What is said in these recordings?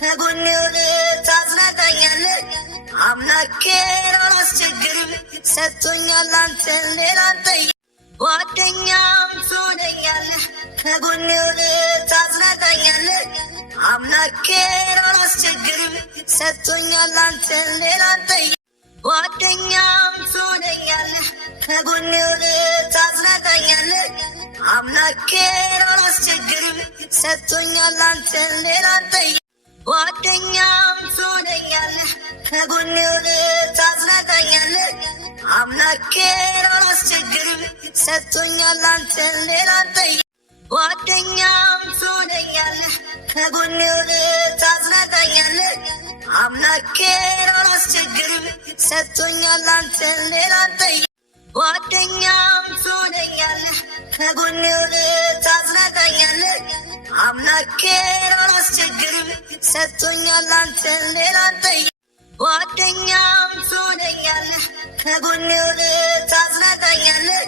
ከጎኔ ታዝናናኛለህ አምላኬን አላስቸግርም ሰጥቶኛል አንተን ሌላ አልጠይቅም ጓደኛም ትሆነኛለህ ከጎኔ ታዝናናኛለህ አምላኬን አላስቸግርም ሰጥቶኛል አንተን ሌላ አልጠይቅም ጓደኛም ትሆነኛለህ ከጎኔ ታዝናናኛለህ አምላኬን አላስቸግርም ሰጥቶኛል አንተን ሌላ አልጠይቅም ጓደኛም ትሆነኛለህ ከጎኔ ታዝናናኛለህ አምላኬን አላስቸግርም ሰጥቶኛል አንተን ሌላ አልጠይቅም ጓደኛም ትሆነኛለህ ከጎኔ ታዝናናኛለህ አምላኬን አላስቸግርም ሰጥቶኛል አንተን ሌላ አልጠይቅም ጓደኛም ትሆነኛለህ ከጎኔ ታዝናናኛለህ አምላኬን አላስቸግርም ሰጥቶኛል አንተን ሌላ አልጠይቅም ጓደኛም ትሆነኛለህ ከጎኔ ታዝናናኛለህ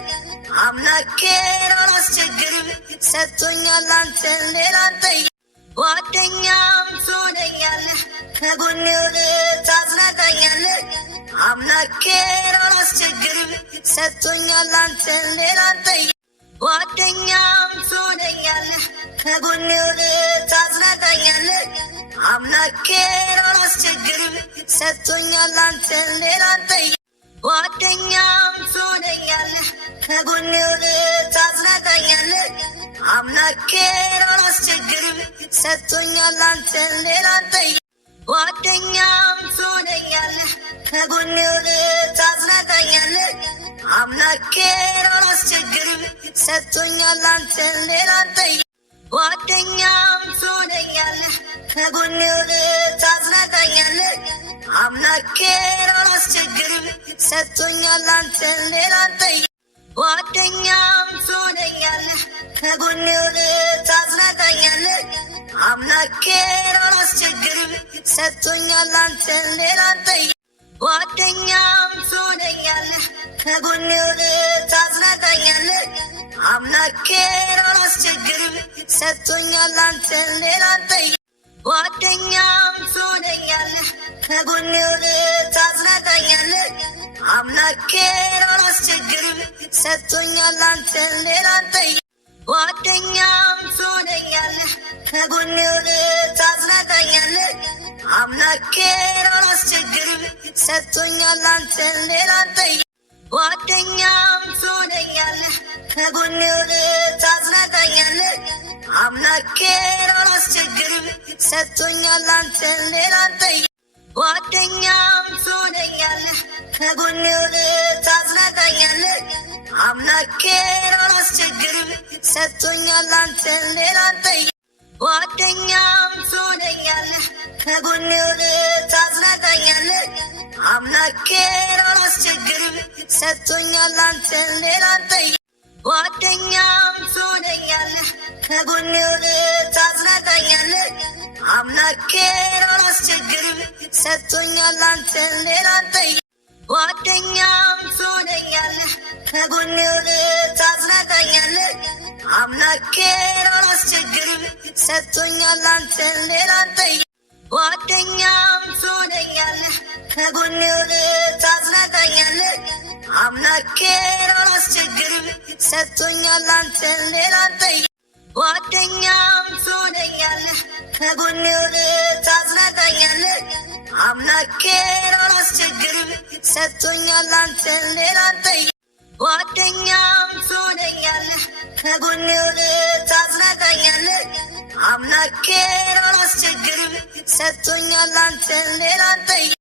አምላኬን አላስቸግርም ሰጥቶኛል አንተን ሌላ አልጠይቅም ጓደኛም ትሆነኛለህ ከጎኔ ታዝናናኛለህ አምላኬን አላስቸግርም ሰጥቶኛል አንተን ሌላ አልጠይቅም ጓደኛም ትሆነኛለህ ከጎኔ ታዝናናኛለህ አምላኬን አላስቸግርም ሰጥቶኛል አንተን ሌላ አልጠይቅም ጓደኛም ትሆነኛለህ ከጎኔ ታዝናናኛለህ አምላኬን አላስቸግርም ሰጥቶኛል አንተን ሌላ አልጠይቅም ጓደኛም ትሆነኛለህ ከጎኔ ታዝናናኛለህ አምላኬን አላስቸግርም ሰጥቶኛል አንተን ሌላ አልጠይቅም ጓደኛም ትሆነኛለህ ከጎኔ ታዝናናኛለህ አምላኬን አላስቸግርም ሰጥቶኛል አንተን ሌላ አልጠይቅም ጓደኛም ትሆነኛለህ ከጎኔ ታዝናናኛለህ አምላኬን አላስቸግርም ሰጥቶኛል አንተን ሌላ አልጠይቅም ጓደኛም ትሆነኛለህ ከጎኔ ታዝናናኛለህ አምላኬን አላስቸግርም ሰጥቶኛል አንተን ሌላ አልጠይቅም ጓደኛም ትሆነኛለህ ከጎኔ ታዝናናኛለህ አምላኬን አላስቸግርም ሰጥቶኛል አንተን ሌላ አልጠይቅም ጓደኛም ትሆነኛለህ ከጎኔ ታዝናናኛለህ አምላኬን አላስቸግርም ሰጥቶኛል አንተን ሌላ አልጠይቅም ጓደኛም ትሆነኛለህ ከጎኔ ታዝናናኛለህ አምላኬን አላስቸግርም ሰጥቶኛል አንተን ሌላ አልጠይቅም ጓደኛም ትሆነኛለህ ከጎኔ ታዝናናኛለህ አምላኬን አላስቸግርም ሰጥቶኛል አንተን ሌላ አልጠይቅም ጓደኛም ትሆነኛለህ ከጎኔ ታዝናናኛለህ አምላኬን አላስቸግርም ሰጥቶኛል አንተን ሌላ አልጠይቅም ጓደኛም ትሆነኛለህ ከጎኔ ታዝናናኛለህ አምላኬን አላስቸግርም ሰጥቶኛል አንተን ሌላ አልጠይቅም ጓደኛም ትሆነኛለህ ከጎኔ ታዝናናኛለህ አምላኬን አላስቸግርም ሰጥቶኛል አንተን ሌላ አልጠይቅም ጓደኛም ትሆነኛለህ ከጎኔ ታዝናናኛለህ አምላኬን አላስቸግርም ሰጥቶኛል አንተን ሌላ አልጠይቅም ጓደኛም ትሆነኛለህ ከጎኔ ታዝናናኛለህ አምላኬን አላስቸግርም ሰጥቶኛል አንተን ሌላ አልጠይቅም ጓደኛም ትሆነኛለህ ከጎኔ ታዝናናኛለህ አምላኬን አላስቸግርም ሰጥቶኛል አንተን ሌላ አልጠይቅም